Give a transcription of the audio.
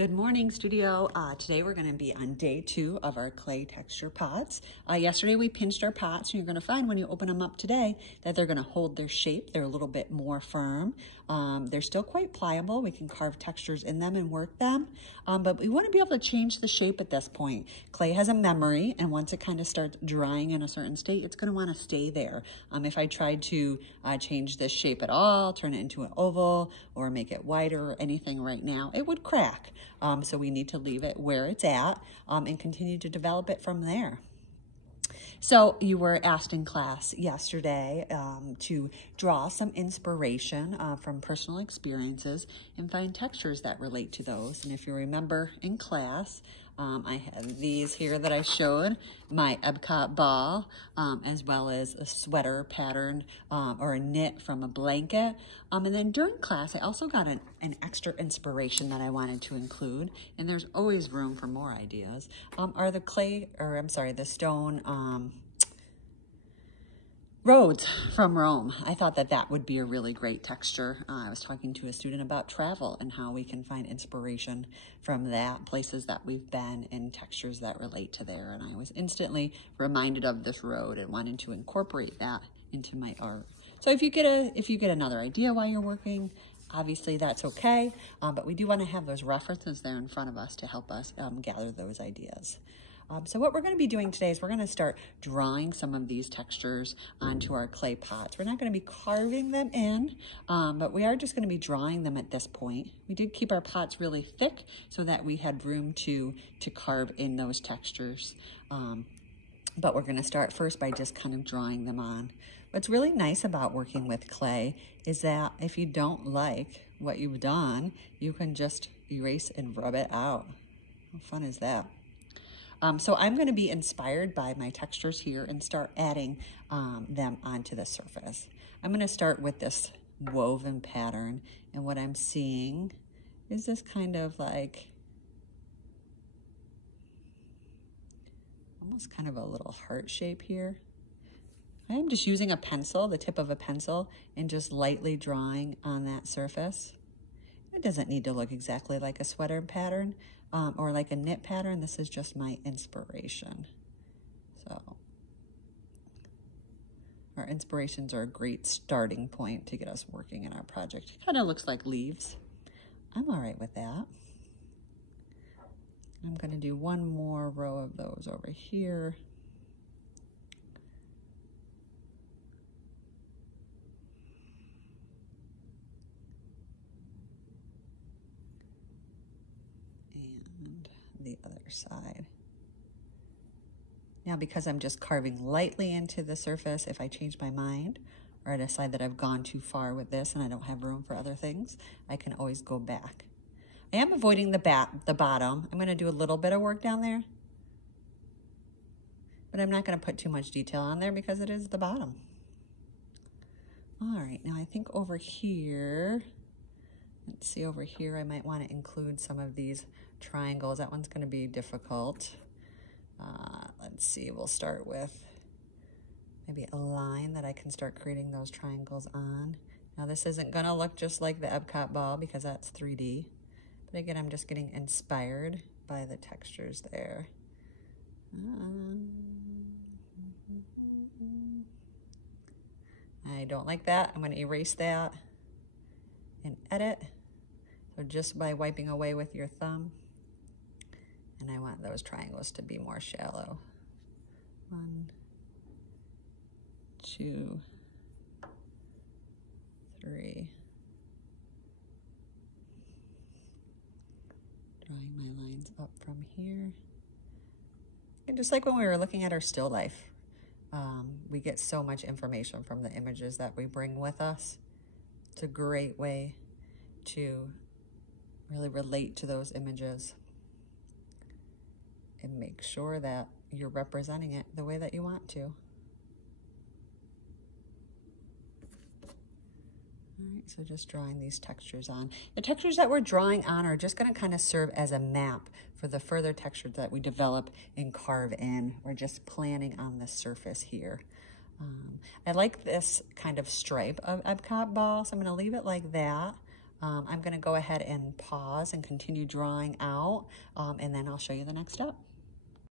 Good morning, studio. Today we're going to be on day 2 of our clay texture pots. Yesterday we pinched our pots, and you're going to find when you open them up today that they're going to hold their shape. They're a little bit more firm. They're still quite pliable. We can carve textures in them and work them, but we want to be able to change the shape at this point. Clay has a memory, and once it kind of starts drying in a certain state, it's going to want to stay there. If I tried to change this shape at all, turn it into an oval or make it wider or anything right now, it would crack. So we need to leave it where it's at and continue to develop it from there. So you were asked in class yesterday to draw some inspiration from personal experiences and find textures that relate to those. And if you remember in class, I have these here that I showed, my Epcot ball, as well as a sweater patterned or a knit from a blanket. And then during class, I also got an extra inspiration that I wanted to include, and there's always room for more ideas, are the stone roads from Rome. I thought that that would be a really great texture. I was talking to a student about travel and how we can find inspiration from that, places that we've been and textures that relate to there. And I was instantly reminded of this road and wanted to incorporate that into my art. So if you get another idea while you're working, obviously that's okay, but we do want to have those references there in front of us to help us gather those ideas. So what we're going to be doing today is we're going to start drawing some of these textures onto our clay pots. We're not going to be carving them in, but we are just going to be drawing them at this point. We did keep our pots really thick so that we had room to carve in those textures. But we're going to start first by just kind of drawing them on. What's really nice about working with clay is that if you don't like what you've done, you can just erase and rub it out. How fun is that? So I'm going to be inspired by my textures here and start adding them onto the surface. I'm going to start with this woven pattern, and what I'm seeing is this kind of like almost kind of a little heart shape here. I'm just using a pencil, the tip of a pencil, and just lightly drawing on that surface. It doesn't need to look exactly like a sweater pattern or like a knit pattern. This is just my inspiration. So our inspirations are a great starting point to get us working in our project. It kind of looks like leaves. I'm all right with that. I'm going to do one more row of those over here. The other side. Now, because I'm just carving lightly into the surface, if I change my mind or I decide that I've gone too far with this and I don't have room for other things, I can always go back. I am avoiding the bottom. I'm going to do a little bit of work down there, but I'm not going to put too much detail on there because it is the bottom. All right, now I think over here, let's see, over here I might want to include some of these triangles. That one's going to be difficult. Let's see, we'll start with maybe a line that I can start creating those triangles on. Now this isn't going to look just like the Epcot ball because that's 3D. But again, I'm just getting inspired by the textures there. I don't like that. I'm going to erase that and edit. So just by wiping away with your thumb. And I want those triangles to be more shallow. 1, 2, 3. Drawing my lines up from here. And just like when we were looking at our still life, we get so much information from the images that we bring with us. It's a great way to really relate to those images and make sure that you're representing it the way that you want to. All right, so just drawing these textures on. The textures that we're drawing on are just going to kind of serve as a map for the further textures that we develop and carve in. We're just planning on the surface here. I like this kind of stripe of Epcot ball, so I'm going to leave it like that. I'm going to go ahead and pause and continue drawing out, and then I'll show you the next step.